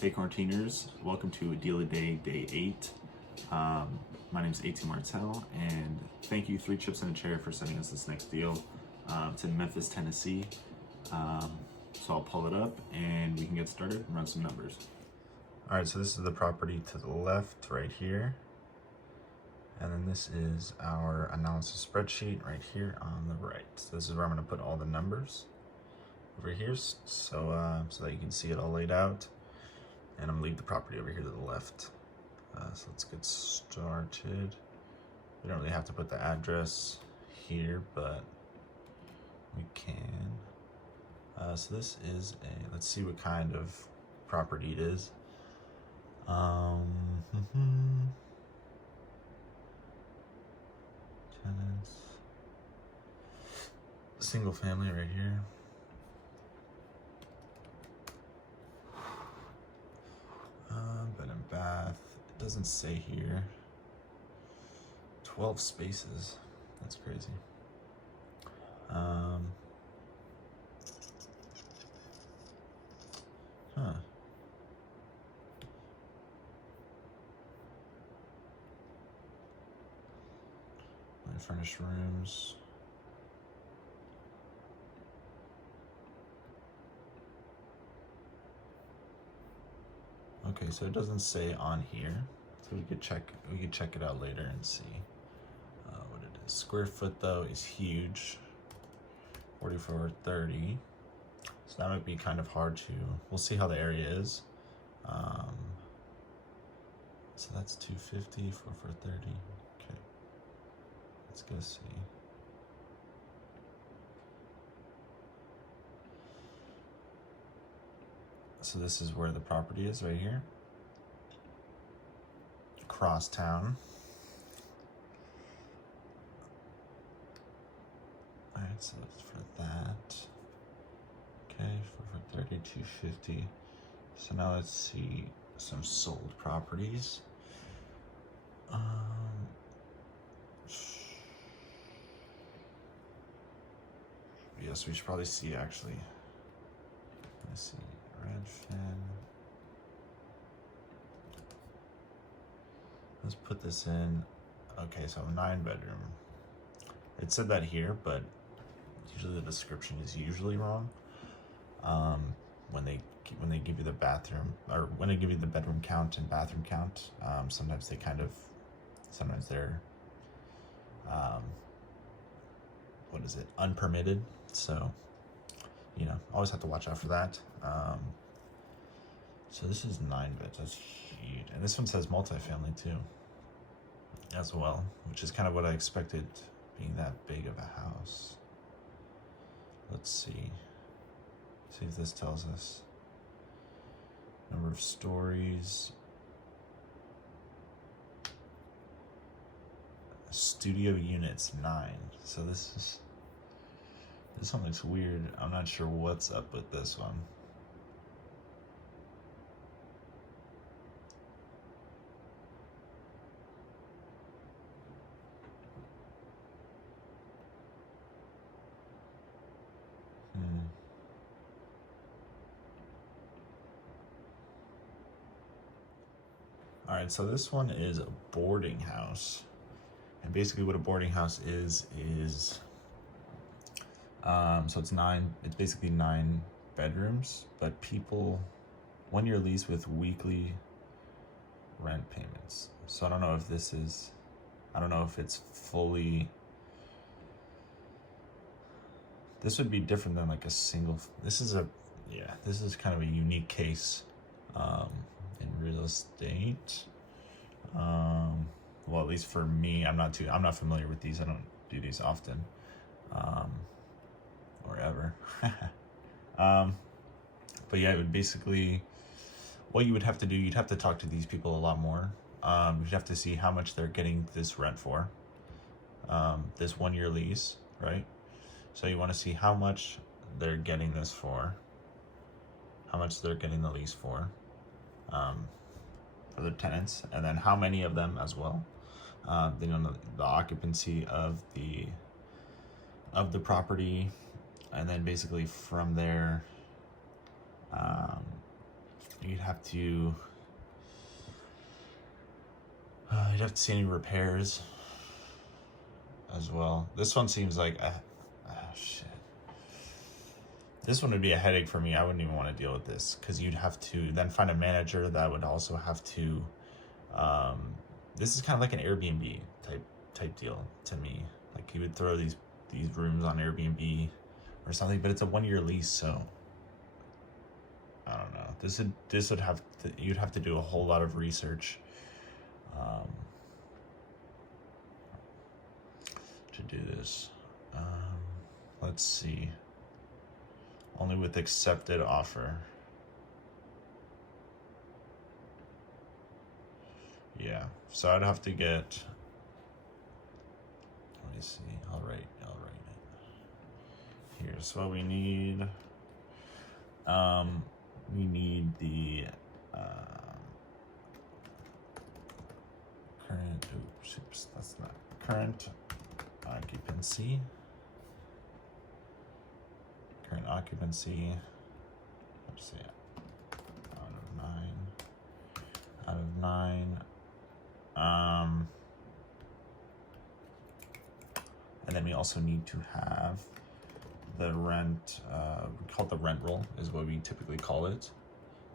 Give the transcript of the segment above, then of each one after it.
Hey quarantiners, welcome to Deal a Day, Day 8. My name is Etienne Martel, and thank you, 3 Chips and a Chair, for sending us this next deal. It's in Memphis, Tennessee. So I'll pull it up and we can get started and run some numbers. All right, so this is the property to the left right here. And then this is our analysis spreadsheet right here on the right. So this is where I'm gonna put all the numbers over here so that you can see it all laid out. And I'm gonna leave the property over here to the left. So let's get started. We don't really have to put the address here, but we can. So this is let's see what kind of property it is. Tenants. Single family right here. Bed and bath. It doesn't say here. 12 spaces. That's crazy. Furnished rooms. Okay, so it doesn't say on here, so we could check it out later and see what it is. Square foot though is huge, 4430. So that might be kind of hard to. We'll see how the area is. So that's 250 for 30. Okay, let's go see. So this is where the property is, right here. Crosstown. All right, so that's for that. Okay, for 3250. So now let's see some sold properties. Yes, we should probably see actually. Let's see. Redfin. Let's put this in. Okay, so 9 bedroom. It said that here, but usually the description is usually wrong. When they give you the bathroom, or when they give you the bedroom count and bathroom count, sometimes they're unpermitted. So always have to watch out for that. So this is 9 beds, that's huge. And this one says multifamily too, as well, which is kind of what I expected, being that big of a house. Let's see if this tells us. Number of stories. Studio units, 9. So this one looks weird. I'm not sure what's up with this one. All right, so this one is a boarding house. And basically what a boarding house is so it's basically 9 bedrooms, but 1-year lease with weekly rent payments. So I don't know if it's fully, this would be different than like a single, this is kind of a unique case in real estate. Well, at least for me, I'm not familiar with these. I don't do these often, or ever. But yeah, it would basically, what you would have to do, you'd have to talk to these people a lot more. You'd have to see how much they're getting this rent for, this 1-year lease, right? So you want to see how much they're getting this for, how much they're getting the lease for the tenants, and then how many of them as well. The occupancy of the property, and then basically from there, you'd have to see any repairs as well. This one seems like shit. This one would be a headache for me. I wouldn't even want to deal with this because you'd have to then find a manager that would also have to. This is kind of like an Airbnb type deal to me. Like you would throw these rooms on Airbnb or something, but it's a 1-year lease, so I don't know. This would have to, you'd have to do a whole lot of research to do this. Let's see. Only with accepted offer. Yeah, so I'd have to get. Let me see. I'll write it. Here's what we need. We need the current. Oops, that's not current occupancy. Current occupancy. Let's see. Out of 9. And then we also need to have the rent. We call it the rent roll, is what we typically call it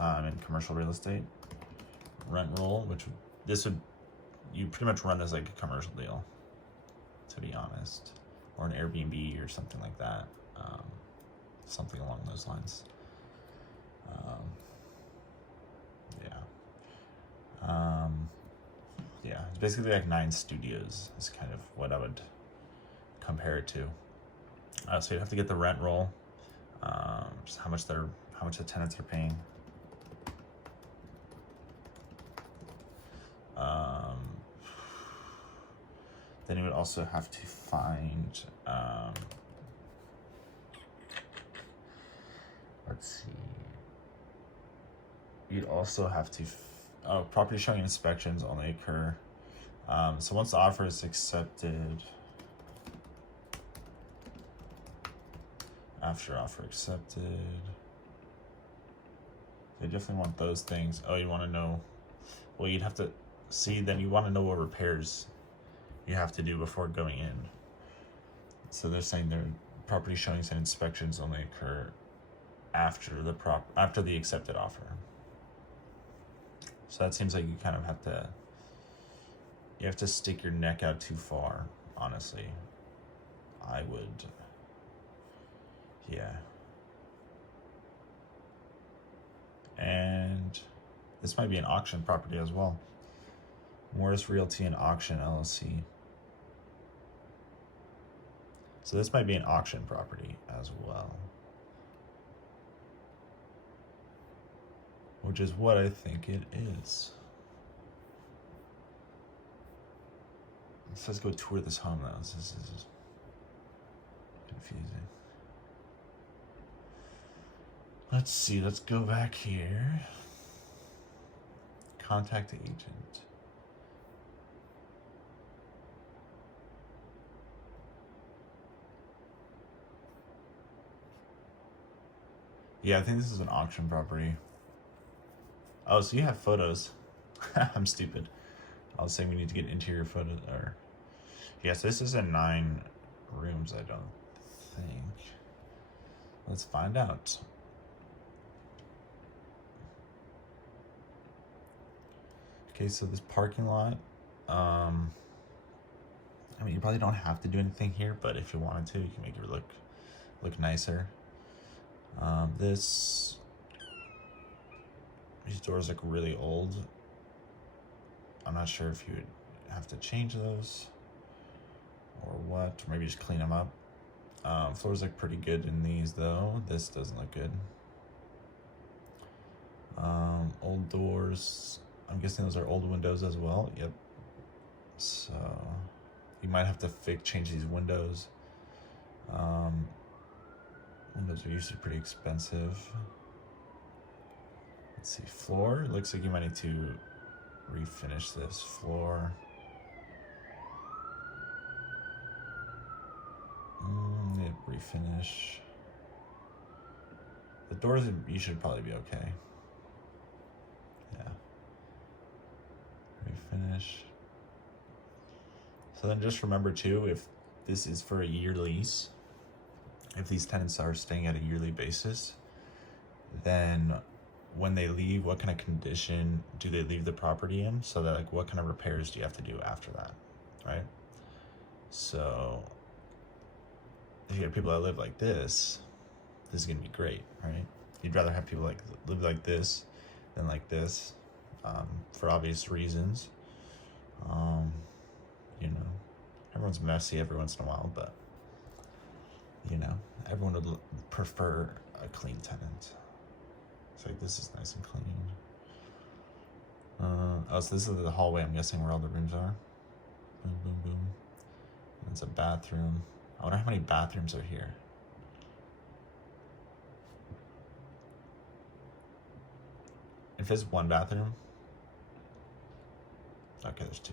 in commercial real estate. Rent roll, you pretty much run this like a commercial deal, to be honest, or an Airbnb or something like that. Something along those lines. Yeah, it's basically like 9 studios is kind of what I would compare it to. So you have to get the rent roll, just how much the tenants are paying. Then you would also have to find. Let's see. You'd also have to. Property showing inspections only occur. So once the offer is accepted, after offer accepted, they definitely want those things. Oh, you want to know? Well, you'd have to see. Then you want to know what repairs you have to do before going in. So they're saying their property showings and inspections only occur after the accepted offer. So that seems like you kind of have to stick your neck out too far, honestly. I would, yeah. And this might be an auction property as well. Morris Realty and Auction LLC. So this might be an auction property as well, which is what I think it is. Let's go tour this home now. This is confusing. Let's see, let's go back here. Contact the agent. Yeah, I think this is an auction property. Oh, so you have photos. I'm stupid. I was saying we need to get interior photos. Yes, this is in 9 rooms, I don't think. Let's find out. Okay, so this parking lot. I mean, you probably don't have to do anything here, but if you wanted to, you can make it look nicer. These doors look really old. I'm not sure if you would have to change those or what, or maybe just clean them up. Floors look pretty good in these though. This doesn't look good. Old doors. I'm guessing those are old windows as well. Yep. So you might have to change these windows. Windows are usually pretty expensive. Let's see, floor. It looks like you might need to refinish this floor. Yep, refinish. The doors, you should probably be okay. finish. So then just remember too, if this is for a year lease, if these tenants are staying at a yearly basis, then when they leave, what kind of condition do they leave the property in? So that, like, what kind of repairs do you have to do after that, right? So if you have people that live like this is gonna be great, right? You'd rather have people like live like this than like this, for obvious reasons. You know, everyone's messy every once in a while, but you know, everyone would prefer a clean tenant. It's like, this is nice and clean. Oh, so this is the hallway, I'm guessing, where all the rooms are. Boom, boom, boom. And it's a bathroom. I wonder how many bathrooms are here. If it's one bathroom, okay, there's two.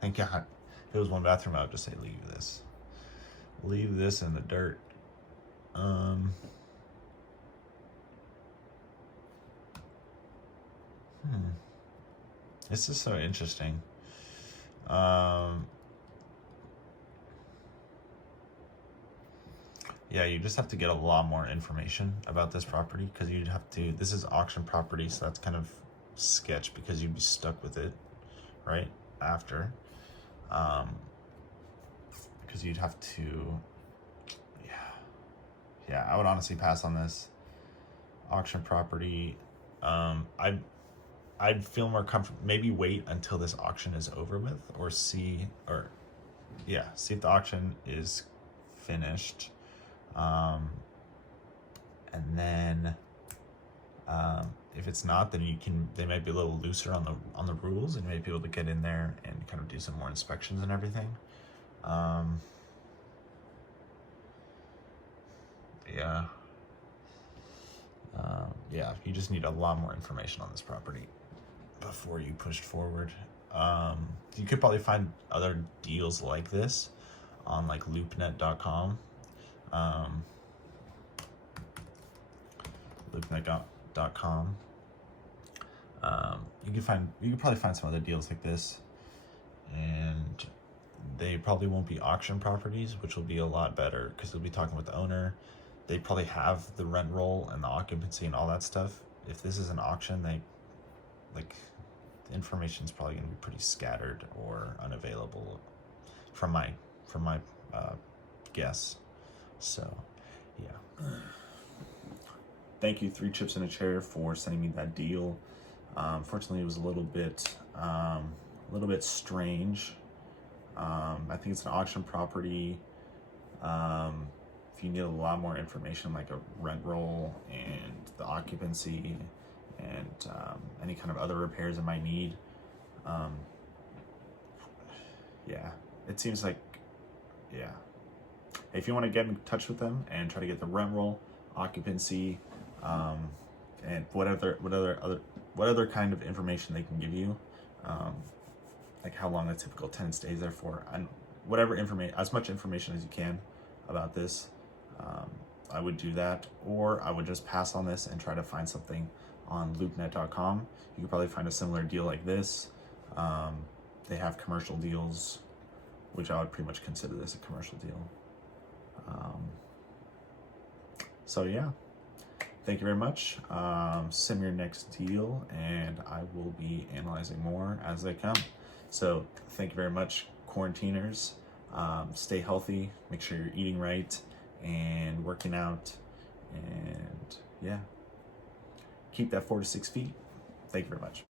Thank God. If it was one bathroom, I would just say leave this. Leave this in the dirt. This is so interesting. Yeah, you just have to get a lot more information about this property, because you'd have to, this is auction property, so that's kind of sketch because you'd be stuck with it, right, after. Because you'd have to, yeah, I would honestly pass on this. Auction property, I'd feel more comfortable, maybe wait until this auction is over with, or see if the auction is finished. And then if it's not, then they might be a little looser on the rules, and you might be able to get in there and kind of do some more inspections and everything. Yeah, you just need a lot more information on this property before you pushed forward. You could probably find other deals like this on like loopnet.com. loopnet.com. You could probably find some other deals like this, and they probably won't be auction properties, which will be a lot better because you'll be talking with the owner. They probably have the rent roll and the occupancy and all that stuff. If this is an auction, the information is probably going to be pretty scattered or unavailable, from my guess. So, yeah. Thank you, 3 Chips in a Chair, for sending me that deal. Fortunately, it was a little bit strange. I think it's an auction property. If you need a lot more information, like a rent roll and the occupancy and any kind of other repairs it might need, yeah, it seems like, yeah. If you want to get in touch with them and try to get the rent roll, occupancy, and what other kind of information they can give you, like how long a typical tenant stays there for, and whatever information, as much information as you can about this, I would do that, or I would just pass on this and try to find something on loopnet.com. You could probably find a similar deal like this. They have commercial deals, which I would pretty much consider this a commercial deal. So yeah, thank you very much. Send me your next deal, and I will be analyzing more as they come. So thank you very much, quarantiners. Stay healthy, make sure you're eating right and working out, and yeah, keep that 4 to 6 feet. Thank you very much.